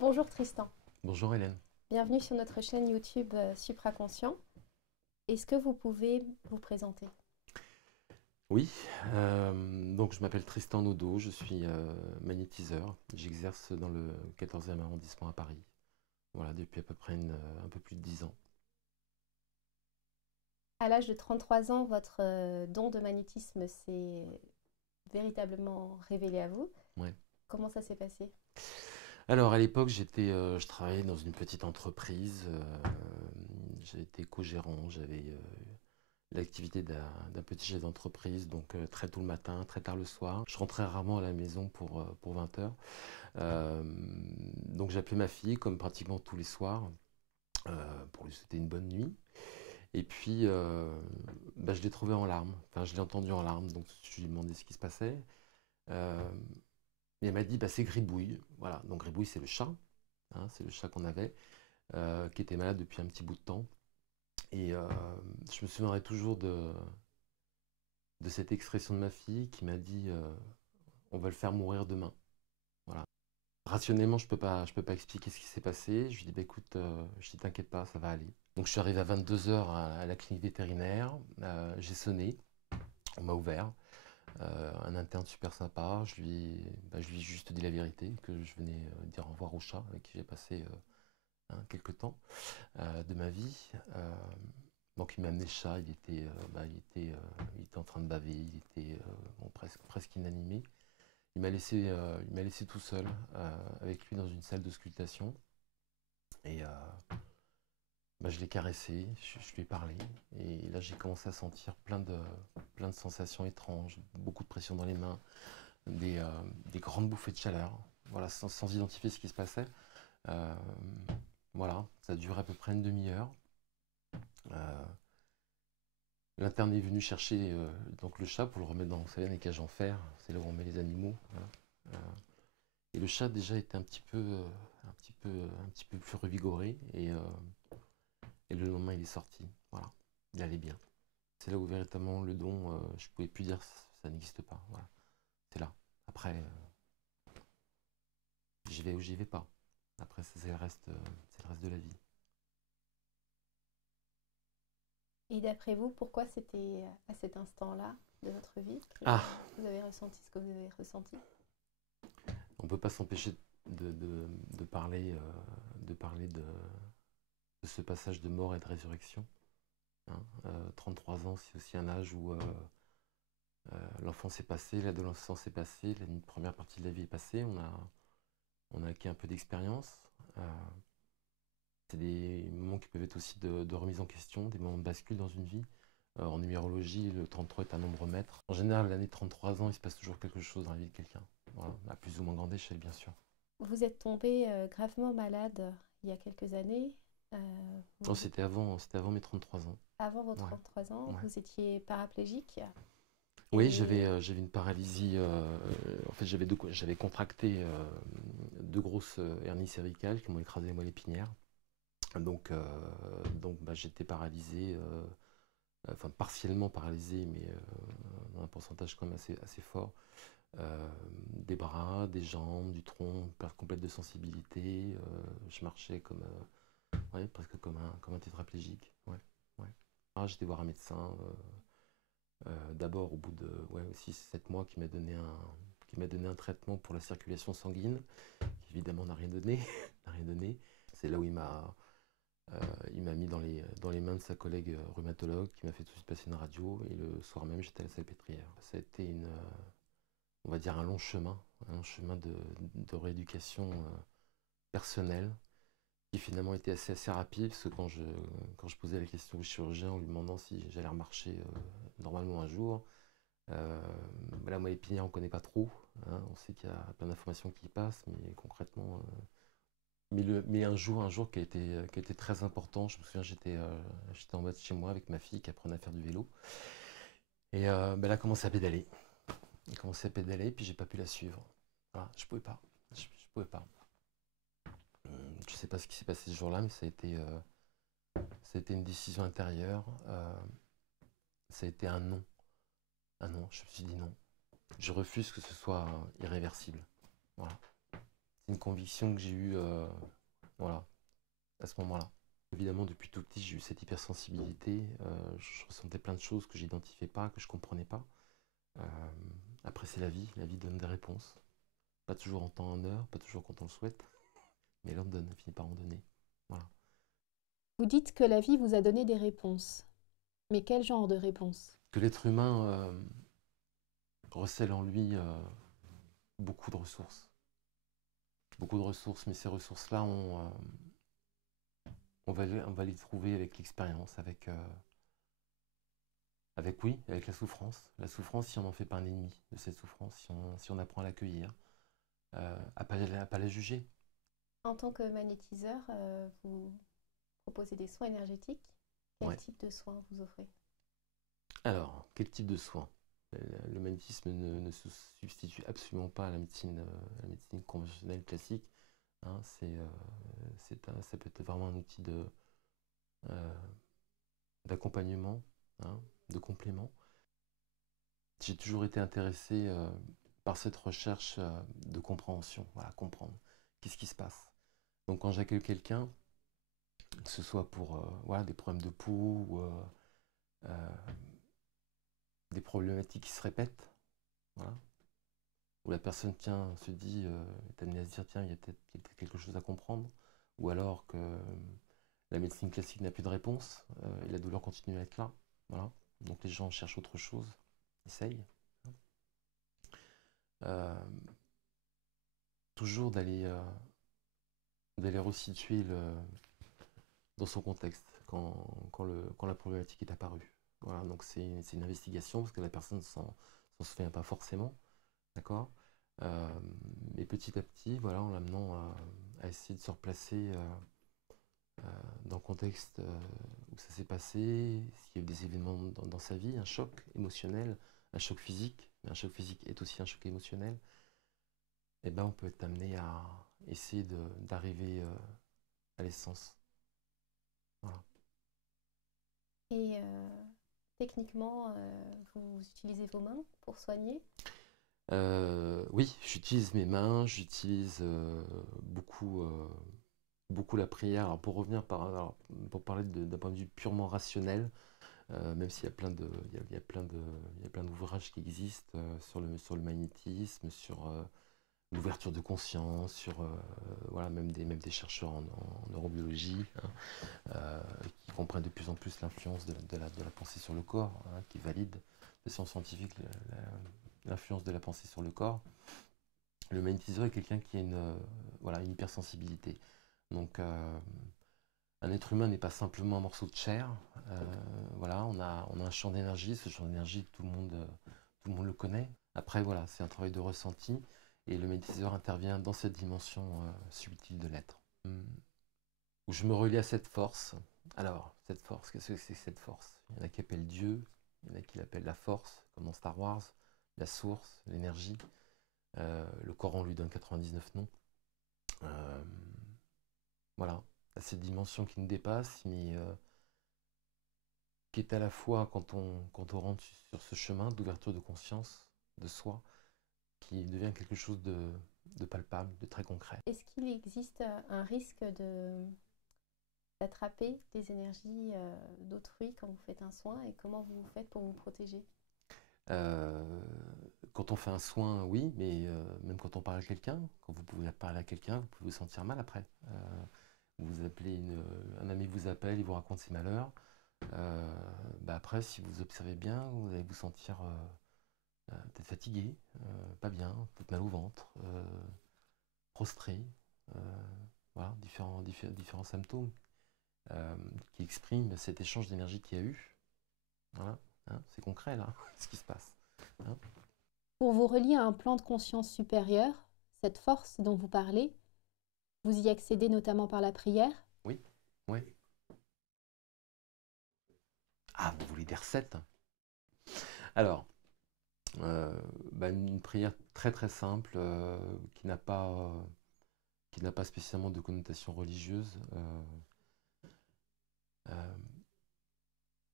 Bonjour Tristan, Bonjour Hélène. bienvenue sur notre chaîne YouTube Supraconscient. Est-ce que vous pouvez vous présenter? Oui, donc je m'appelle Tristan Naudot, je suis magnétiseur. J'exerce dans le 14e arrondissement à Paris. Voilà, depuis à peu près un peu plus de 10 ans. À l'âge de 33 ans, votre don de magnétisme s'est véritablement révélé à vous. Ouais. Comment ça s'est passé? Alors à l'époque, je travaillais dans une petite entreprise. J'ai été co-gérant, j'avais l'activité d'un petit chef d'entreprise, donc très tôt le matin, très tard le soir. Je rentrais rarement à la maison pour 20 heures. Donc j'appelais ma fille, comme pratiquement tous les soirs, pour lui souhaiter une bonne nuit. Et puis, je l'ai trouvé en larmes. Enfin, je l'ai entendu en larmes, donc je lui ai demandé ce qui se passait. Euh, et elle m'a dit, c'est Gribouille. Voilà, donc Gribouille, c'est le chat. Hein, c'est le chat qu'on avait, qui était malade depuis un petit bout de temps. Et je me souviendrai toujours de cette expression de ma fille qui m'a dit, on va le faire mourir demain. Voilà. Rationnellement, je peux pas expliquer ce qui s'est passé. Je lui dis, écoute, je dis, t'inquiète pas, ça va aller. Donc je suis arrivé à 22 heures à la clinique vétérinaire, j'ai sonné, on m'a ouvert, un interne super sympa, je lui ai juste dit la vérité, que je venais dire au revoir au chat avec qui j'ai passé quelques temps de ma vie. Donc il m'a amené le chat, il était en train de baver, il était bon, presque inanimé. Il m'a laissé tout seul avec lui dans une salle d'auscultation. Et je l'ai caressé, je lui ai parlé, et là j'ai commencé à sentir plein de sensations étranges, beaucoup de pression dans les mains, des grandes bouffées de chaleur, voilà, sans identifier ce qui se passait. Euh, voilà, ça a duré à peu près une demi-heure. Euh, L'interne est venu chercher donc le chat pour le remettre dans, vous savez, les cages en fer, c'est là où on met les animaux. Voilà. Et le chat déjà était un petit peu plus revigoré, et le lendemain il est sorti. Voilà, il allait bien. C'est là où véritablement le don, je pouvais plus dire ça n'existe pas. Voilà, c'est là. Après, j'y vais ou j'y vais pas. Après, ça, c'est le reste de la vie. Et d'après vous, pourquoi c'était à cet instant-là de votre vie que Ah, vous avez ressenti ce que vous avez ressenti? on peut pas s'empêcher de parler de ce passage de mort et de résurrection. Hein. 33 ans, c'est aussi un âge où l'enfance est passée, l'adolescence est passée, la première partie de la vie est passée. On a acquis un peu d'expérience. Euh, c'est des moments qui peuvent être aussi de remise en question, des moments de bascule dans une vie. En numérologie, le 33 est un nombre maître. En général, l'année 33 ans, il se passe toujours quelque chose dans la vie de quelqu'un. Voilà, à plus ou moins grande échelle, bien sûr. Vous êtes tombé gravement malade il y a quelques années. Oh, Vous c'était avant mes 33 ans. Avant vos Ouais, 33 ans, ouais. vous étiez paraplégique Oui, j'avais et j'avais une paralysie. En fait, j'avais contracté deux grosses hernies cervicales qui m'ont écrasé moi l'épinière. Donc, j'étais paralysé, enfin partiellement paralysé, mais dans un pourcentage quand même assez fort. Des bras, des jambes, du tronc, perte complète de sensibilité. Je marchais ouais, presque comme un tétraplégique. Ouais, ouais. J'étais voir un médecin. D'abord au bout de ouais, 6-7 mois qui m'a donné un traitement pour la circulation sanguine, qui évidemment n'a rien donné. N'a rien donné. C'est là où il m'a mis dans les mains de sa collègue rhumatologue qui m'a fait tout de suite passer une radio, et le soir même j'étais à la salpêtrière. Ça a été on va dire un long chemin de rééducation personnelle, qui finalement était assez rapide, parce que quand je posais la question au chirurgien en lui demandant si j'allais remarcher normalement un jour, là, moi, l'épinière, on ne connaît pas trop. Hein. On sait qu'il y a plein d'informations qui y passent, mais concrètement. Mais un jour qui a été très important. Je me souviens, j'étais en mode chez moi avec ma fille qui apprenait à faire du vélo. Et elle a commencé à pédaler. Elle a commencé à pédaler, puis j'ai pas pu la suivre. Voilà, je pouvais pas. Je pouvais pas. Je sais pas ce qui s'est passé ce jour-là, mais ça a été une décision intérieure. Ça a été un non. Un non. Je me suis dit non. Je refuse que ce soit irréversible. Voilà. une conviction que j'ai eue voilà, à ce moment-là. Évidemment, depuis tout petit, j'ai eu cette hypersensibilité. Je ressentais plein de choses que j'identifiais pas, que je comprenais pas. Euh, Après, c'est la vie donne des réponses. Pas toujours en temps, en heure, pas toujours quand on le souhaite, mais elle en donne, elle finit par en donner. Voilà. Vous dites que la vie vous a donné des réponses. Mais quel genre de réponses? Que l'être humain recèle en lui beaucoup de ressources. Beaucoup de ressources, mais ces ressources-là, on va les trouver avec l'expérience, oui, avec la souffrance. La souffrance, si on n'en fait pas un ennemi de cette souffrance, si on apprend à l'accueillir, à pas la juger. En tant que magnétiseur, vous proposez des soins énergétiques. Quel Ouais. type de soins vous offrez? Alors, quel type de soins? Le magnétisme ne se substitue absolument pas à la médecine conventionnelle classique. Hein. Ça peut être vraiment un outil euh, d'accompagnement, hein, de complément. J'ai toujours été intéressé par cette recherche de compréhension, voilà, comprendre qu'est-ce qui se passe. Donc quand j'accueille quelqu'un, que ce soit pour voilà, des problèmes de peau ou euh, des problématiques qui se répètent, voilà, où la personne se dit, est amenée à se dire tiens, il y a peut-être quelque chose à comprendre, ou alors que la médecine classique n'a plus de réponse et la douleur continue à être là. Voilà. Donc les gens cherchent autre chose, essayent. Euh, Toujours d'aller resituer dans son contexte quand la problématique est apparue. Voilà, donc c'est une investigation parce que la personne s'en souvient pas forcément, d'accord. Mais petit à petit, voilà, en l'amenant à essayer de se replacer dans le contexte où ça s'est passé, s'il y a eu des événements dans sa vie, un choc émotionnel, un choc physique, mais un choc physique est aussi un choc émotionnel, et ben on peut être amené à essayer d'arriver à l'essence. Voilà. Et techniquement, vous utilisez vos mains pour soigner? Oui, j'utilise mes mains, j'utilise beaucoup la prière. Alors pour parler d'un point de vue purement rationnel, même s'il y a il y a plein d'ouvrages qui existent sur le magnétisme, sur l'ouverture de conscience, sur voilà, même des chercheurs en neurobiologie, hein, qui comprennent de plus en plus l'influence de la pensée sur le corps, hein, qui valide de science scientifique l'influence de la pensée sur le corps. Le magnétiseur est quelqu'un qui a voilà, une hypersensibilité. Donc un être humain n'est pas simplement un morceau de chair. Voilà, on a un champ d'énergie. Ce champ d'énergie, tout le monde le connaît. Après, voilà, c'est un travail de ressenti. Et le magnétiseur intervient dans cette dimension subtile de l'être. Où je me relie à cette force. Alors, cette force, qu'est-ce que c'est que cette force? Il y en a qui appellent Dieu, il y en a qui l'appellent la force, comme dans Star Wars, la source, l'énergie. Le Coran lui donne 99 noms. Euh, voilà, à cette dimension qui nous dépasse, mais qui est à la fois, quand on rentre sur ce chemin d'ouverture de conscience, de soi, qui devient quelque chose de palpable, de très concret. Est-ce qu'il existe un risque d'attraper des énergies d'autrui quand vous faites un soin et comment vous faites pour vous protéger? Euh, Quand on fait un soin, oui, mais même quand on parle à quelqu'un, quand vous pouvez parler à quelqu'un, vous pouvez vous sentir mal après. Vous appelez un ami vous appelle, il vous raconte ses malheurs. Bah après, si vous observez bien, vous allez vous sentir peut-être fatigué, pas bien, peut-être mal au ventre, prostré. euh, voilà, différents symptômes qui expriment cet échange d'énergie qu'il y a eu. Voilà, hein, c'est concret là, ce qui se passe. Hein. Pour vous relier à un plan de conscience supérieur, cette force dont vous parlez, vous y accédez notamment par la prière? Oui, oui. Ah, vous voulez des recettes? Alors, bah, une prière très très simple qui n'a pas spécialement de connotation religieuse. Euh,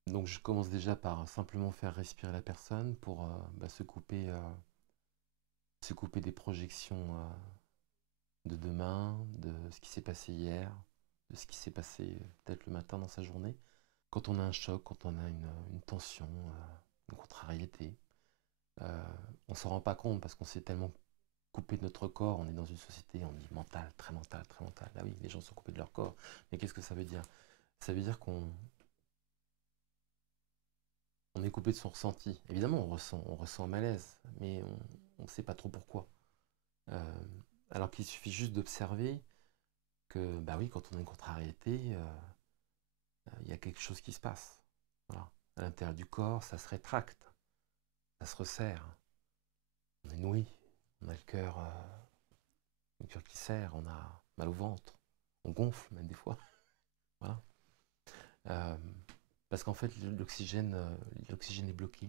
donc je commence déjà par simplement faire respirer la personne pour bah, se couper des projections de demain, de ce qui s'est passé hier, de ce qui s'est passé peut-être le matin dans sa journée. Quand on a un choc, quand on a une tension, une contrariété, on ne s'en rend pas compte parce qu'on s'est tellement coupé de notre corps. On est dans une société, on dit mental, très mental, très mental. Ah oui, les gens sont coupés de leur corps. Mais qu'est-ce que ça veut dire? Ça veut dire qu'on est coupé de son ressenti. Évidemment, on ressent un malaise, mais on ne sait pas trop pourquoi. Euh, alors qu'il suffit juste d'observer que, bah oui, quand on a une contrariété, il y a quelque chose qui se passe. Voilà. À l'intérieur du corps, ça se rétracte, ça se resserre. On est nourri, on a le cœur qui serre, on a mal au ventre, on gonfle même des fois. Voilà. Euh, Parce qu'en fait, l'oxygène est bloqué,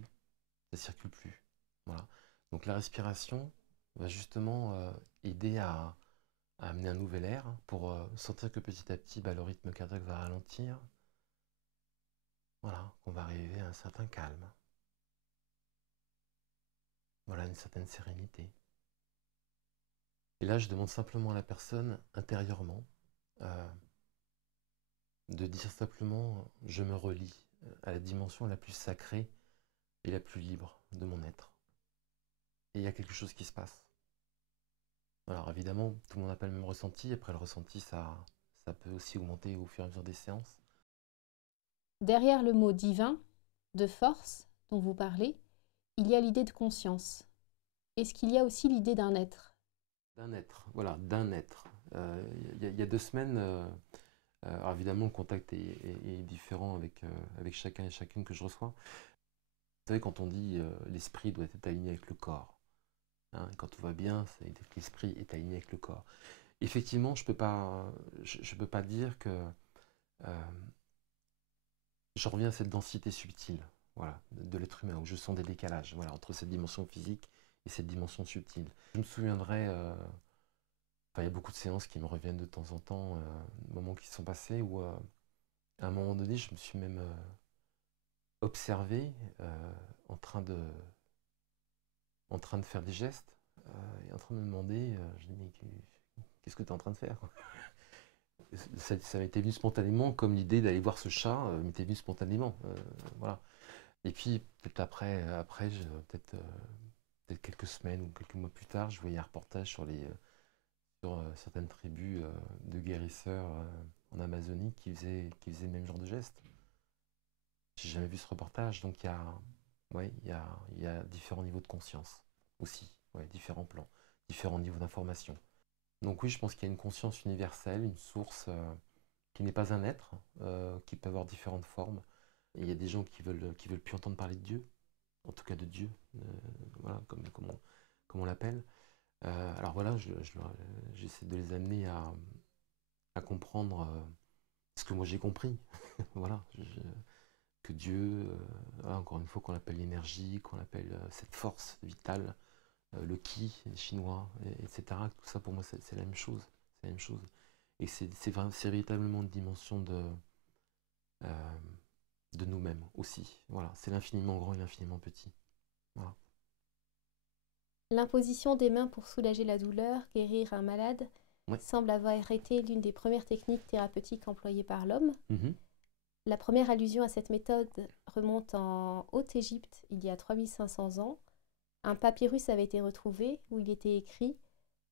ça ne circule plus. Voilà. Donc la respiration va justement aider à amener un nouvel air pour sentir que petit à petit, bah, le rythme cardiaque va ralentir. Voilà, qu'on va arriver à un certain calme. Voilà, une certaine sérénité. Et là, je demande simplement à la personne, intérieurement, euh, de dire simplement, je me relie à la dimension la plus sacrée et la plus libre de mon être. Et il y a quelque chose qui se passe. Alors évidemment, tout le monde n'a pas le même ressenti. Après, le ressenti, ça peut aussi augmenter au fur et à mesure des séances. Derrière le mot divin, de force, dont vous parlez, il y a l'idée de conscience. Est-ce qu'il y a aussi l'idée d'un être? D'un être, voilà, d'un être. Il y a 2 semaines, alors évidemment, le contact est différent avec chacun et chacune que je reçois. Vous savez, quand on dit l'esprit doit être aligné avec le corps, hein, quand tout va bien, c'est que l'esprit est aligné avec le corps. Effectivement, je peux pas dire que euh, je reviens à cette densité subtile, voilà, de l'être humain, où je sens des décalages, voilà, entre cette dimension physique et cette dimension subtile. Je me souviendrai, enfin, il y a beaucoup de séances qui me reviennent de temps en temps, moments qui se sont passés où, à un moment donné, je me suis même observé en train de, en train de faire des gestes et en train de me demander, je dis, mais qu'est-ce que tu es en train de faire? Ça m'était venu spontanément, comme l'idée d'aller voir ce chat m'était venue spontanément. Voilà. Et puis, peut-être peut-être quelques semaines ou quelques mois plus tard, je voyais un reportage sur certaines tribus de guérisseurs en Amazonie qui faisaient le même genre de gestes. J'ai jamais vu ce reportage, donc ouais, il y a différents niveaux de conscience aussi, ouais, différents plans, différents niveaux d'information. Donc oui, je pense qu'il y a une conscience universelle, une source qui n'est pas un être, qui peut avoir différentes formes. Et il y a des gens qui veulent plus entendre parler de Dieu, en tout cas de Dieu, voilà, comme on l'appelle. Alors voilà, j'essaie de les amener à comprendre ce que moi j'ai compris. Voilà, que Dieu, voilà, encore une fois, qu'on appelle l'énergie, qu'on appelle cette force vitale, le ki, les Chinois, etc. Tout ça pour moi c'est la même chose. C'est la même chose. Et c'est véritablement une dimension euh, de nous-mêmes aussi. Voilà, c'est l'infiniment grand et l'infiniment petit. Voilà. L'imposition des mains pour soulager la douleur, guérir un malade, Ouais. semble avoir été l'une des premières techniques thérapeutiques employées par l'homme. Mhm. La première allusion à cette méthode remonte en Haute-Égypte il y a 3500 ans. Un papyrus avait été retrouvé où il était écrit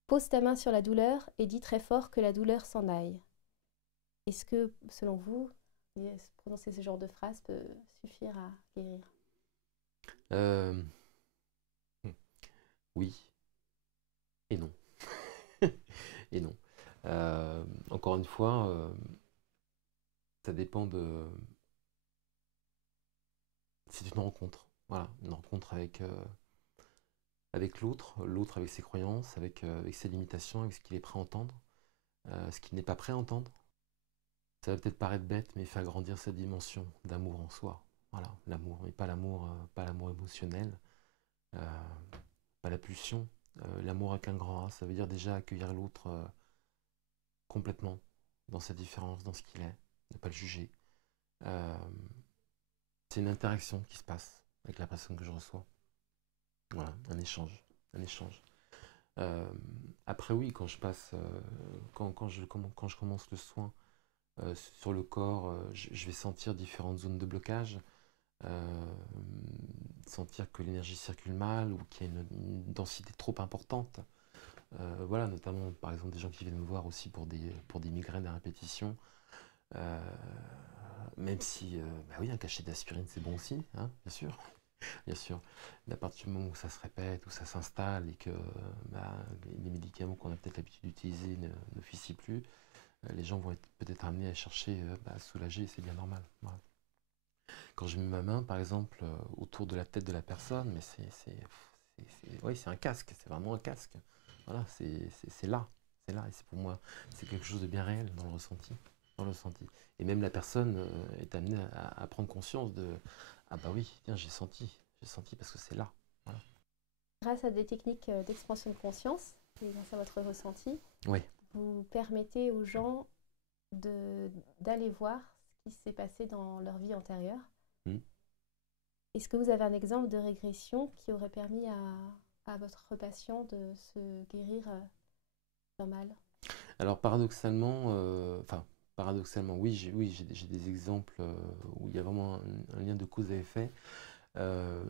Pose ta main sur la douleur et dis très fort que la douleur s'en aille. Est-ce que, selon vous, prononcer ce genre de phrase peut suffire à guérir? Euh, oui et non. Et non. Encore une fois, ça dépend de. C'est une rencontre. Voilà, une rencontre avec l'autre avec ses croyances, avec ses limitations, avec ce qu'il est prêt à entendre, ce qu'il n'est pas prêt à entendre. Ça va peut-être paraître bête, mais faire grandir cette dimension d'amour en soi. Voilà, l'amour, mais pas l'amour émotionnel, euh, pas la pulsion. L'amour avec un grand A, ça veut dire déjà accueillir l'autre complètement dans sa différence, dans ce qu'il est, ne pas le juger. Euh, c'est une interaction qui se passe avec la personne que je reçois. Voilà, un échange, un échange. Euh, Après, oui, quand je passe, quand je commence le soin sur le corps, je vais sentir différentes zones de blocage, euh, sentir que l'énergie circule mal ou qu'il y a une densité trop importante. Voilà, notamment par exemple des gens qui viennent me voir aussi pour des migraines à répétition. Euh, Même si, bah oui, un cachet d'aspirine c'est bon aussi, hein, bien sûr. Bien sûr, mais à partir du moment où ça se répète, où ça s'installe et que bah, les médicaments qu'on a peut-être l'habitude d'utiliser n'officient plus, les gens vont être peut-être amenés à chercher à se soulager et c'est bien normal. Voilà. Quand je mets ma main, par exemple, autour de la tête de la personne, mais oui, c'est un casque, c'est vraiment un casque. Voilà, c'est là, et c'est pour moi, c'est quelque chose de bien réel dans le ressenti. Dans le ressenti. Et même la personne est amenée à prendre conscience de, ah bah oui, tiens, j'ai senti parce que c'est là. Voilà. Grâce à des techniques d'expansion de conscience, et grâce à votre ressenti, Oui. vous permettez aux gens d'aller voir ce qui s'est passé dans leur vie antérieure. Mm. Est-ce que vous avez un exemple de régression qui aurait permis à votre patient de se guérir d'un mal? Alors paradoxalement, paradoxalement, oui, j'ai des exemples où il y a vraiment un lien de cause à effet.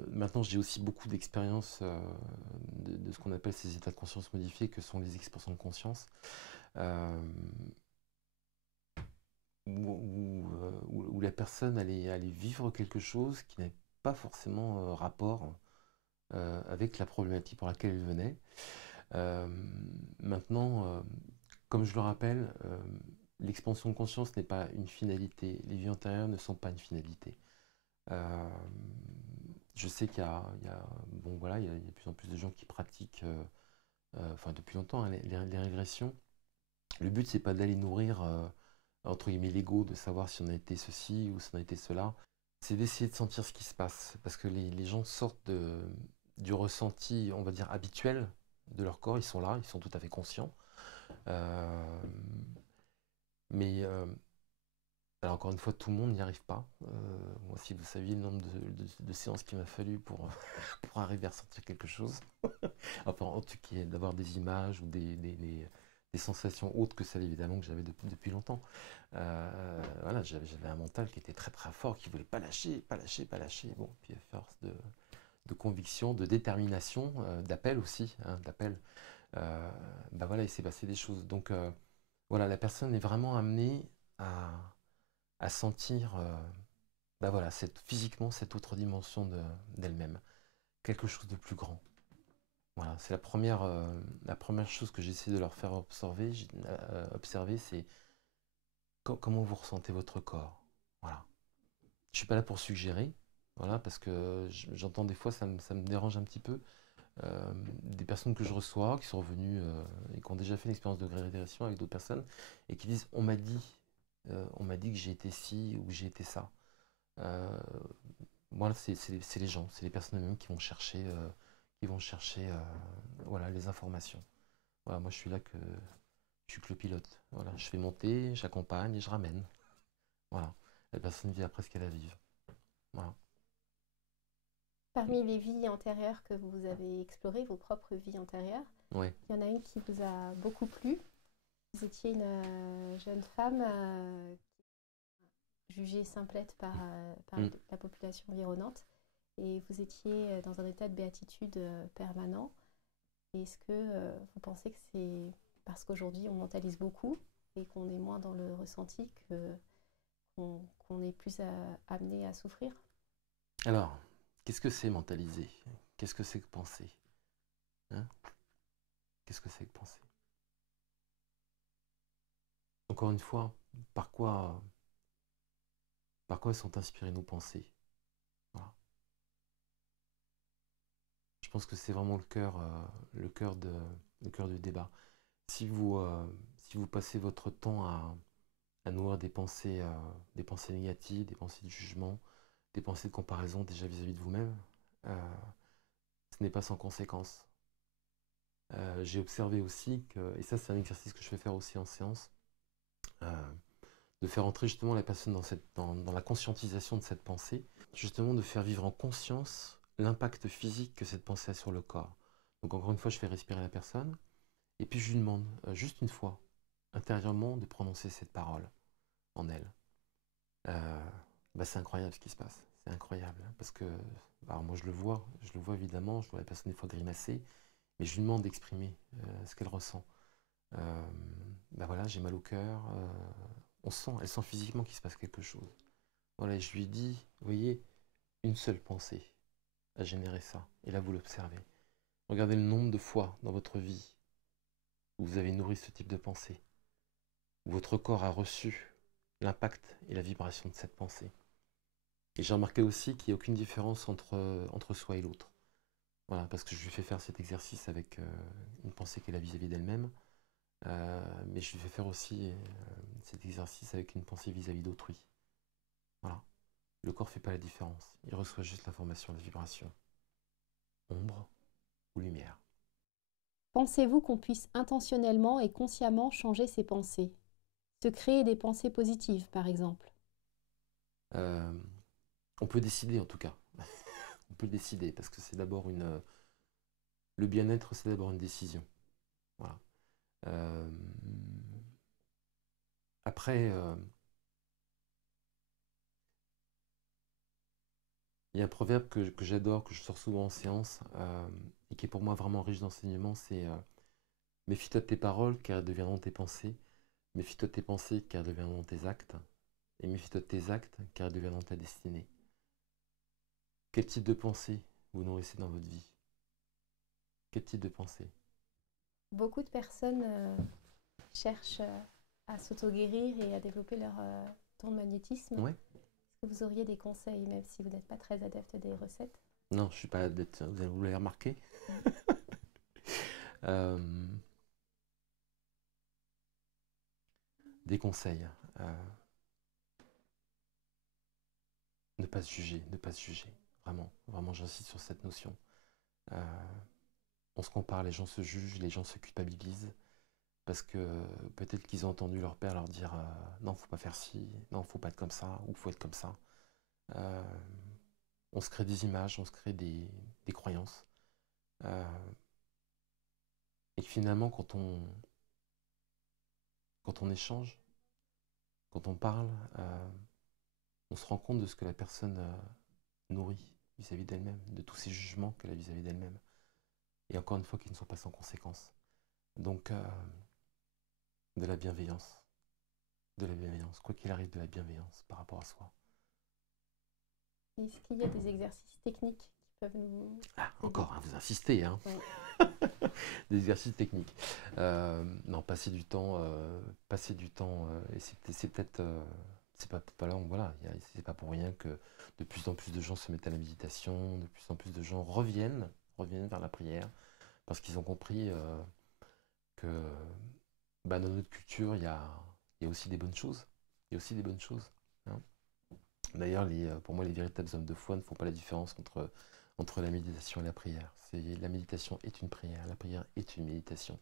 Maintenant, j'ai aussi beaucoup d'expérience de ce qu'on appelle ces états de conscience modifiés, que sont les expansions de conscience, euh, où la personne allait vivre quelque chose qui n'avait pas forcément rapport avec la problématique pour laquelle elle venait. Euh, Maintenant, comme je le rappelle, l'expansion de conscience n'est pas une finalité, les vies antérieures ne sont pas une finalité. Euh, je sais bon, voilà, il y a de plus en plus de gens qui pratiquent, enfin depuis longtemps, hein, les régressions. Le but, c'est pas d'aller nourrir, entre guillemets, l'ego, de savoir si on a été ceci ou si on a été cela. C'est d'essayer de sentir ce qui se passe. Parce que les gens sortent du ressenti, on va dire, habituel de leur corps. Ils sont là, ils sont tout à fait conscients. Euh, mais alors encore une fois, tout le monde n'y arrive pas. Moi, si vous saviez le nombre de séances qu'il m'a fallu pour arriver à ressentir quelque chose, enfin, en tout cas, d'avoir des images ou des sensations autres que celles évidemment que j'avais depuis longtemps. Voilà, j'avais un mental qui était très très fort, qui voulait pas lâcher, pas lâcher, pas lâcher. Bon, puis à force de conviction, de détermination, d'appel aussi, hein, d'appel, bah voilà, il s'est passé des choses. Donc voilà, la personne est vraiment amenée à, à sentir, bah voilà, physiquement cette autre dimension d'elle-même, quelque chose de plus grand. Voilà, c'est la première chose que j'essaie de leur faire observer, c'est comment vous ressentez votre corps. Voilà. Je suis pas là pour suggérer, voilà, parce que j'entends des fois, ça me dérange un petit peu, des personnes que je reçois, qui sont revenues et qui ont déjà fait une expérience de régression avec d'autres personnes, et qui disent, on m'a dit que j'ai été ci ou que j'ai été ça. Euh, Voilà, c'est les gens, c'est les personnes eux-mêmes qui vont chercher voilà, les informations. Voilà, moi je suis que le pilote. Voilà, je fais monter, j'accompagne et je ramène. Voilà, la personne vit après ce qu'elle a à vivre. Voilà. Parmi les vies antérieures que vous avez explorées, vos propres vies antérieures, Ouais. il y en a une qui vous a beaucoup plu. Vous étiez une jeune femme jugée simplette par Mm. la population environnante et vous étiez dans un état de béatitude permanent. Est-ce que vous pensez que c'est parce qu'aujourd'hui on mentalise beaucoup et qu'on est moins dans le ressenti qu'on est plus amené à souffrir? Alors, qu'est-ce que c'est mentaliser? Qu'est-ce que c'est que penser? Hein? Qu'est-ce que c'est que penser? Encore une fois, par quoi, par quoi sont inspirées nos pensées? Voilà. Je pense que c'est vraiment le cœur du débat. Si vous, si vous passez votre temps à nourrir des pensées négatives, des pensées de jugement, des pensées de comparaison déjà vis-à-vis de vous-même, ce n'est pas sans conséquence. J'ai observé aussi que, et ça c'est un exercice que je fais faire aussi en séance, euh, de faire entrer justement la personne dans la conscientisation de cette pensée, justement de faire vivre en conscience l'impact physique que cette pensée a sur le corps. Donc encore une fois, je fais respirer la personne, Et puis je lui demande, juste une fois, intérieurement, de prononcer cette parole en elle. C'est incroyable ce qui se passe. C'est incroyable. Hein, parce que, alors moi je le vois évidemment, je vois la personne des fois grimacer, mais je lui demande d'exprimer ce qu'elle ressent. Euh, voilà, j'ai mal au cœur. Elle sent physiquement qu'il se passe quelque chose. Voilà, et je lui dis, vous voyez, une seule pensée a généré ça. Et là, vous l'observez. Regardez le nombre de fois dans votre vie où vous avez nourri ce type de pensée, où votre corps a reçu l'impact et la vibration de cette pensée. Et j'ai remarqué aussi qu'il n'y a aucune différence entre soi et l'autre. Voilà, parce que je lui fais faire cet exercice avec une pensée qu'elle a vis-à-vis d'elle-même, mais je lui fais faire aussi cet exercice avec une pensée vis-à-vis d'autrui. Voilà. Le corps ne fait pas la différence, il reçoit juste l'information, la vibration. Ombre ou lumière. Pensez-vous qu'on puisse intentionnellement et consciemment changer ses pensées? Se créer des pensées positives, par exemple. Euh, on peut décider en tout cas. On peut le décider parce que c'est d'abord une. Le bien-être, c'est d'abord une décision. Voilà. Euh, Après, il y a un proverbe que j'adore, que je sors souvent en séance, et qui est pour moi vraiment riche d'enseignements, c'est méfie-toi de tes paroles, car elles deviendront tes pensées. Méfie-toi de tes pensées, car elles deviendront tes actes. Et méfie-toi de tes actes, car elles deviendront ta destinée. Quel type de pensée vous nourrissez dans votre vie? Quel type de pensée? Beaucoup de personnes cherchent à s'auto-guérir et à développer leur don de magnétisme. Ouais. Est-ce que vous auriez des conseils, même si vous n'êtes pas très adepte des recettes? Non, je suis pas adepte, vous l'avez remarqué. Euh, des conseils. Ne pas se juger, ne pas se juger. Vraiment, vraiment, j'insiste sur cette notion. Euh, on se compare, les gens se jugent, les gens se culpabilisent. Parce que peut-être qu'ils ont entendu leur père leur dire non, faut pas faire ci, non, faut pas être comme ça, ou faut être comme ça. Euh, on se crée des images, on se crée des croyances. Euh, et que finalement, quand on échange, quand on parle, on se rend compte de ce que la personne nourrit vis-à-vis d'elle-même, de tous ces jugements qu'elle a vis-à-vis d'elle-même. Et encore une fois, qui ne sont pas sans conséquence. Donc, de la bienveillance. De la bienveillance. Quoi qu'il arrive, de la bienveillance par rapport à soi. Est-ce qu'il y a des exercices techniques qui peuvent nous Ah, aider? encore, hein, vous insistez, hein. Oui. Des exercices techniques. Non, passer du temps, et c'est peut-être, c'est pas là, voilà, c'est pas pour rien que de plus en plus de gens se mettent à la méditation, de plus en plus de gens reviennent vers la prière, parce qu'ils ont compris que dans notre culture, il y a aussi des bonnes choses. Il y a aussi des bonnes choses. Hein. D'ailleurs, pour moi, les véritables hommes de foi ne font pas la différence entre la méditation et la prière. La méditation est une prière, la prière est une méditation.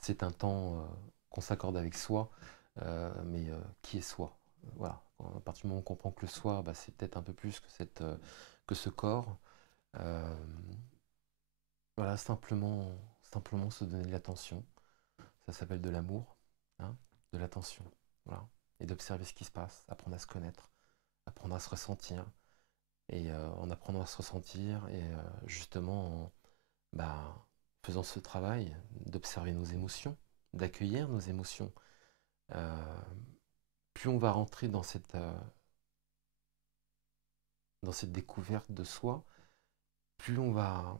C'est un temps qu'on s'accorde avec soi, mais qui est soi? Voilà. À partir du moment où on comprend que le soi, c'est peut-être un peu plus que ce corps. Euh, voilà, simplement se donner de l'attention. Ça s'appelle de l'amour, hein, de l'attention. Voilà. Et d'observer ce qui se passe, apprendre à se connaître, apprendre à se ressentir. Et en apprenant à se ressentir et justement en faisant ce travail d'observer nos émotions, d'accueillir nos émotions, euh, plus on va rentrer dans cette découverte de soi, plus on va...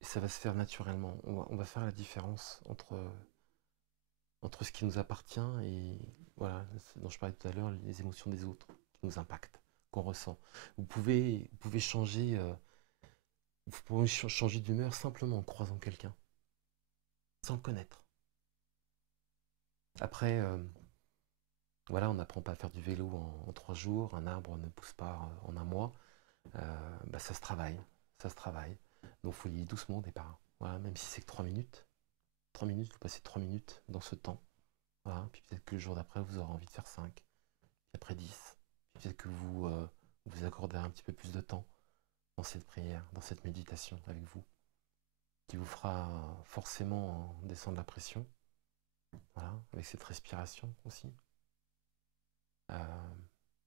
Et ça va se faire naturellement. On va faire la différence entre ce qui nous appartient et voilà, ce dont je parlais tout à l'heure, les émotions des autres qui nous impactent, qu'on ressent. Vous pouvez changer... vous pouvez changer d'humeur simplement en croisant quelqu'un, sans le connaître. Après, voilà, on n'apprend pas à faire du vélo en 3 jours, un arbre ne pousse pas en un mois. Ça se travaille, ça se travaille. Donc il faut y aller doucement au départ. Voilà, même si c'est que 3 minutes. 3 minutes, vous passez 3 minutes dans ce temps. Voilà, puis peut-être que le jour d'après, vous aurez envie de faire 5, puis après 10. Puis peut-être que vous accorderez un petit peu plus de temps dans cette prière, dans cette méditation avec vous. qui vous fera forcément descendre la pression, voilà, avec cette respiration aussi,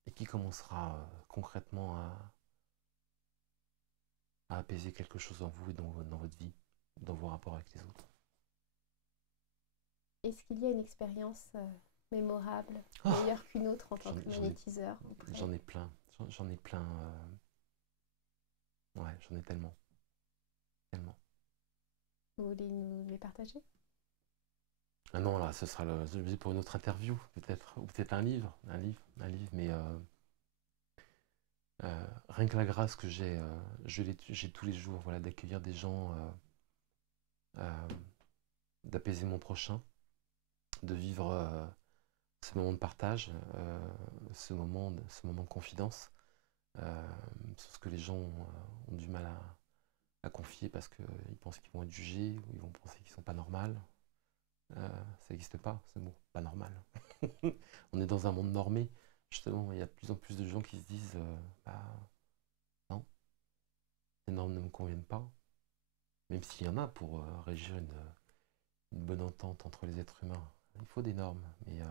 et qui commencera concrètement à apaiser quelque chose en vous et dans votre vie, dans vos rapports avec les autres. Est-ce qu'il y a une expérience mémorable, Oh, meilleure qu'une autre en tant j'en que j'en ai, magnétiseur j'en ai plein, j'en ai plein, ouais, j'en ai tellement, tellement. Vous voulez nous les partager? Ah non, là, ce sera le sujet pour une autre interview, peut-être, ou peut-être un livre, mais rien que la grâce que j'ai tous les jours, voilà, d'accueillir des gens, euh, d'apaiser mon prochain, de vivre ce moment de partage, ce moment de confidence, sur ce que les gens ont du mal à confier parce qu'ils pensent qu'ils vont être jugés ou ils vont penser qu'ils sont pas normaux. Ça n'existe pas, ce mot, pas normal. On est dans un monde normé, justement, il y a de plus en plus de gens qui se disent bah non, ces normes ne me conviennent pas, même s'il y en a pour régir une bonne entente entre les êtres humains. Il faut des normes, mais il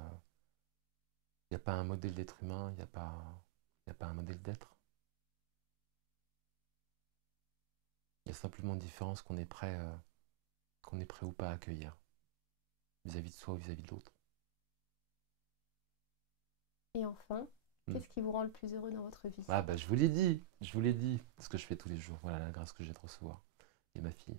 n'y a pas un modèle d'être humain, il y a pas un modèle d'être. Il y a simplement une différence qu'on est prêt ou pas à accueillir, vis-à-vis de soi ou vis-à-vis de l'autre. Et enfin, Hmm. qu'est-ce qui vous rend le plus heureux dans votre vie? Ah bah je vous l'ai dit, ce que je fais tous les jours, voilà la grâce que j'ai de recevoir, et ma fille.